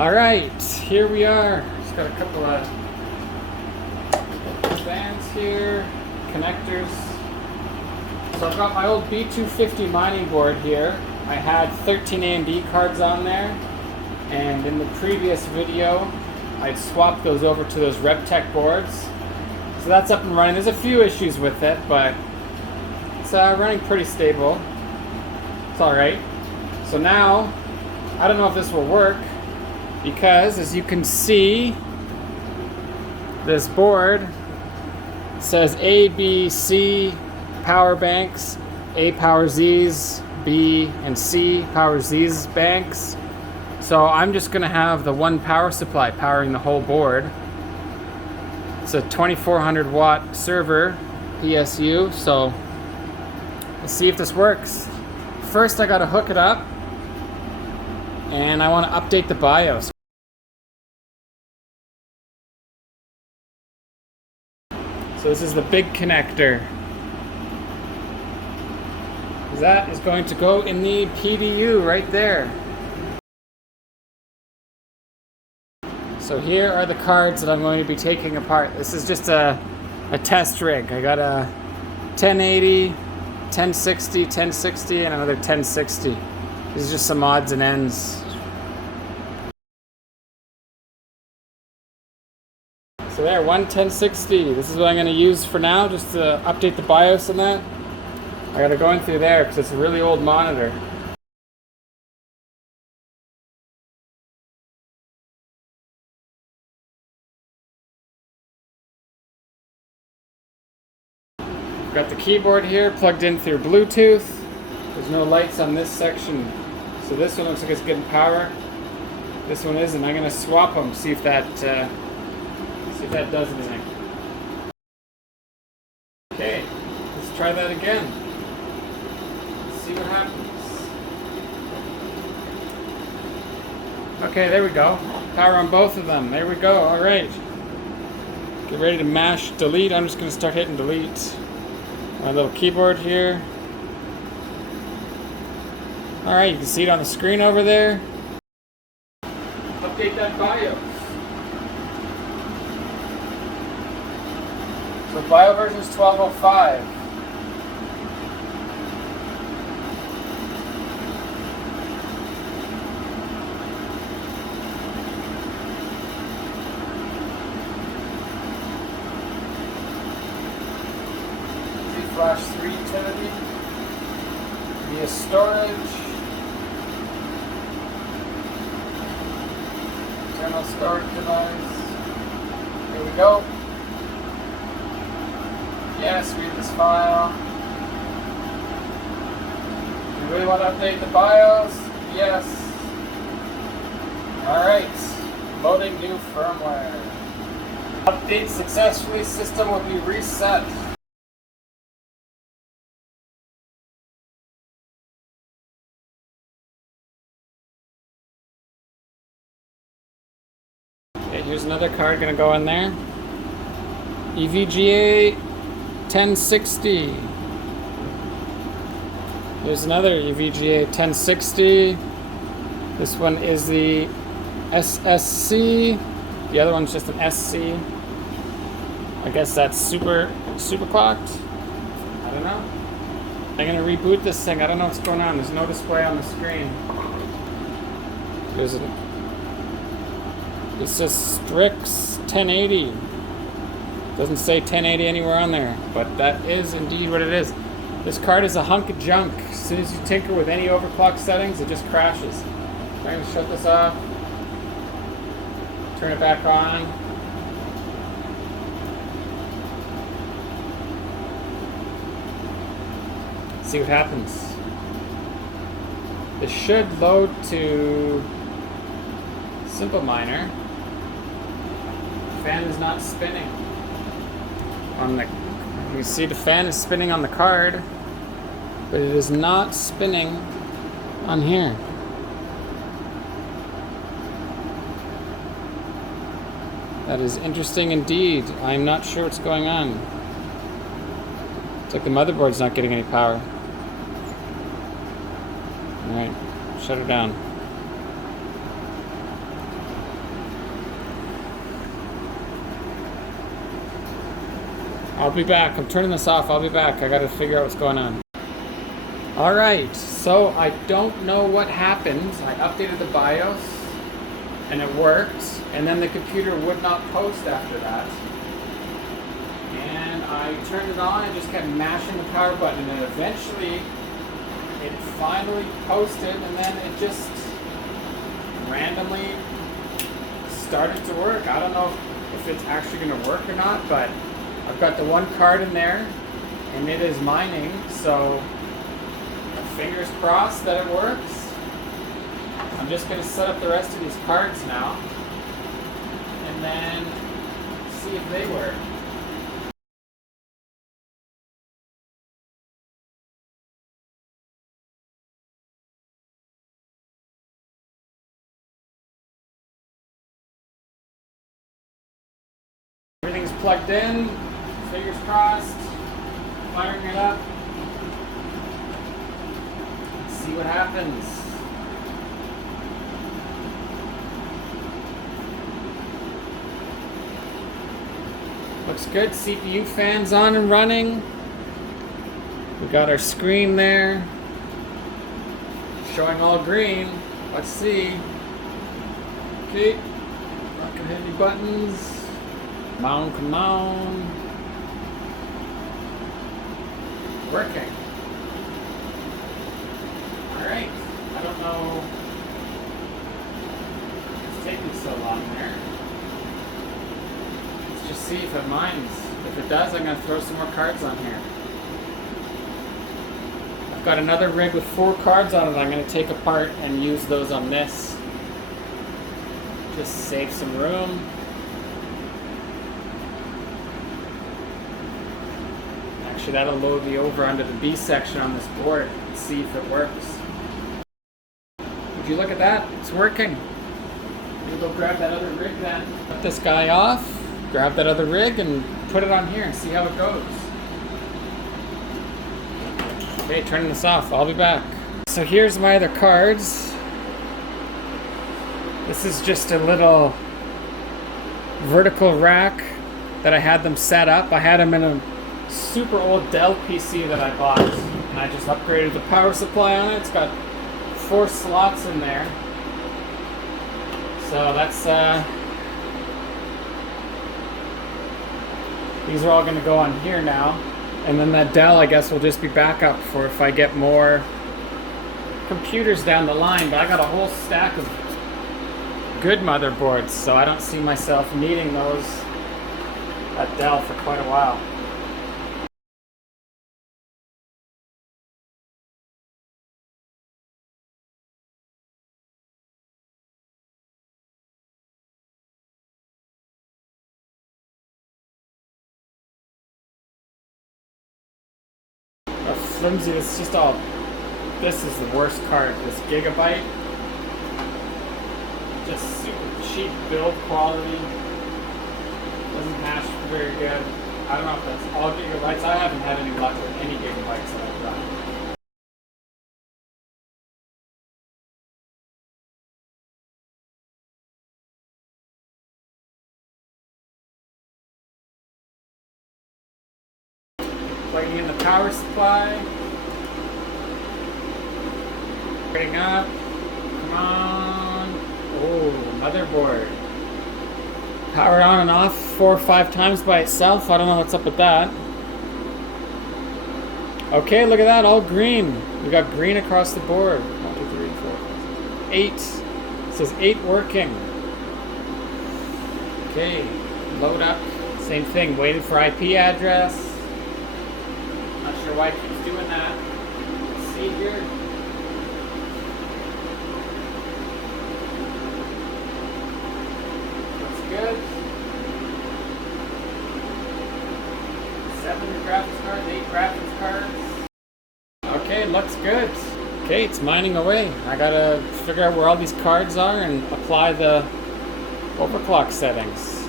All right, here we are. Just got a couple of fans here, connectors. So I've got my old B250 mining board here. I had 13 AMD cards on there, and in the previous video, I'd swapped those over to those Rebtech boards. So that's up and running. There's a few issues with it, but it's running pretty stable. It's all right. So now, I don't know if this will work, because as you can see, this board says A, B, C power banks, A power Z's, B and C power Z's banks. So I'm just gonna have the one power supply powering the whole board. It's a 2400 watt server PSU, so let's see if this works. First I gotta hook it up, and I want to update the BIOS. So this is the big connector. That is going to go in the PDU right there. So here are the cards that I'm going to be taking apart. This is just a test rig. I got a 1080, 1060, 1060, and another 1060. These are just some odds and ends. So there, one 1060. This is what I'm going to use for now, just to update the BIOS and that. I got to go in through there because it's a really old monitor. Got the keyboard here plugged in through Bluetooth. There's no lights on this section. So this one looks like it's getting power. This one isn't. I'm going to swap them, see if that does anything. Okay, let's try that again. Let's see what happens. Okay, there we go. Power on both of them. There we go. All right. Get ready to mash delete. I'm just going to start hitting delete. My little keyboard here. All right, you can see it on the screen over there. Update that BIOS. So BIOS version is 1205. Flash 310 via storage. Internal storage device. Here we go. Yes, read this file. You really want to update the BIOS? Yes. Alright. Loading new firmware. Update successfully. System will be reset. Okay, here's another card going to go in there. EVGA 1060. There's another EVGA 1060. This one is the SSC. The other one's just an SC. I guess that's super clocked. I don't know. I'm gonna reboot this thing. I don't know what's going on. There's no display on the screen. It says Strix 1080. Doesn't say 1080 anywhere on there, but that is indeed what it is. This card is a hunk of junk. As soon as you tinker with any overclock settings, it just crashes. I'm going to shut this off, turn it back on. See what happens. This should load to Simple Miner. Fan is not spinning. You see the fan is spinning on the card, but it is not spinning on here. That is interesting indeed. I'm not sure what's going on. It's like the motherboard's not getting any power. Alright, shut it down. I'll be back. I'm turning this off. I'll be back. I gotta figure out what's going on. Alright, so I don't know what happened. I updated the BIOS and it worked, and then the computer would not post after that. And I turned it on and just kept mashing the power button, and eventually it finally posted, and then it just randomly started to work. I don't know if it's actually going to work or not, but I've got the one card in there and it is mining, so fingers crossed that it works. I'm just going to set up the rest of these cards now and then see if they work. Everything's plugged in, fingers crossed, firing it up. Let's see what happens. Looks good, CPU fans on and running. We got our screen there, showing all green. Let's see. Okay, not gonna hit any buttons. Come on. Working. Alright. I don't know. It's taking so long there. Let's just see if it mines. If it does, I'm going to throw some more cards on here. I've got another rig with 4 cards on it I'm going to take apart and use those on this. Just save some room. Actually, that'll load me over onto the B section on this board and see if it works. Would you look at that? It's working. Maybe go grab that other rig then. Cut this guy off, grab that other rig and put it on here and see how it goes. Okay, turning this off. I'll be back. So here's my other cards. This is just a little vertical rack that I had them set up. I had them in a super old Dell PC that I bought, and I just upgraded the power supply on it. It's got 4 slots in there, so that's these are all going to go on here now, and then that Dell I guess will just be backup for if I get more computers down the line. But I got a whole stack of good motherboards, so I don't see myself needing those at Dell for quite a while. Flimsy, it's just all, this is the worst card, this Gigabyte, just super cheap build quality, doesn't hash very good. I don't know if that's all Gigabytes. I haven't had any luck with any Gigabytes that I've done. Plugging in the power supply. Getting up. Come on. Oh, motherboard. Powered on and off 4 or 5 times by itself. I don't know what's up with that. Okay, look at that. All green. We got green across the board. 1, 2, 3, 4, 8. It says 8 working. Okay. Load up. Same thing. Waited for IP address. Not sure why it keeps doing that. Let's see here. Looks good. 7 graphics cards, 8 graphics cards. Okay, looks good. Okay, it's mining away. I gotta figure out where all these cards are and apply the overclock settings.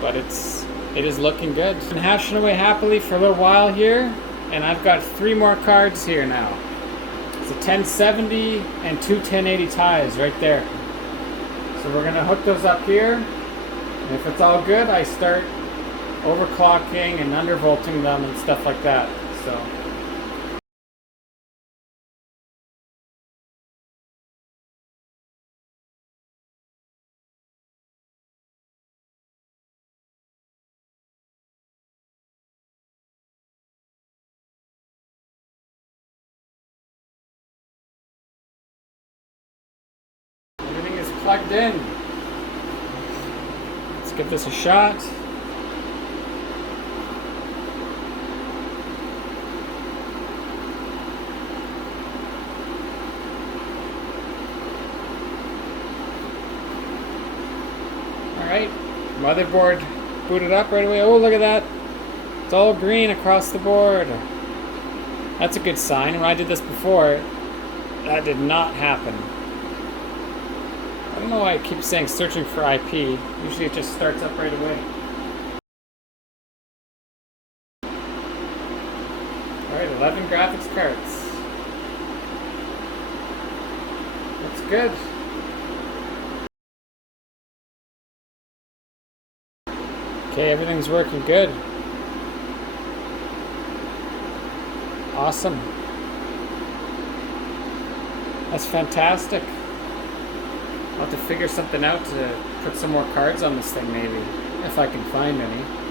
But it is looking good. Been hashing away happily for a little while here. And I've got 3 more cards here now. It's a 1070 and 2 1080 ties right there. So we're gonna hook those up here. And if it's all good, I start overclocking and undervolting them and stuff like that. So everything is plugged in. Let's give this a shot. Alright, motherboard booted up right away. Oh, look at that. It's all green across the board. That's a good sign. When I did this before, that did not happen. I don't know why it keeps saying searching for IP. Usually it just starts up right away. Alright, 11 graphics cards. That's good. Okay, everything's working good. Awesome. That's fantastic. I'll have to figure something out to put some more cards on this thing maybe, if I can find any.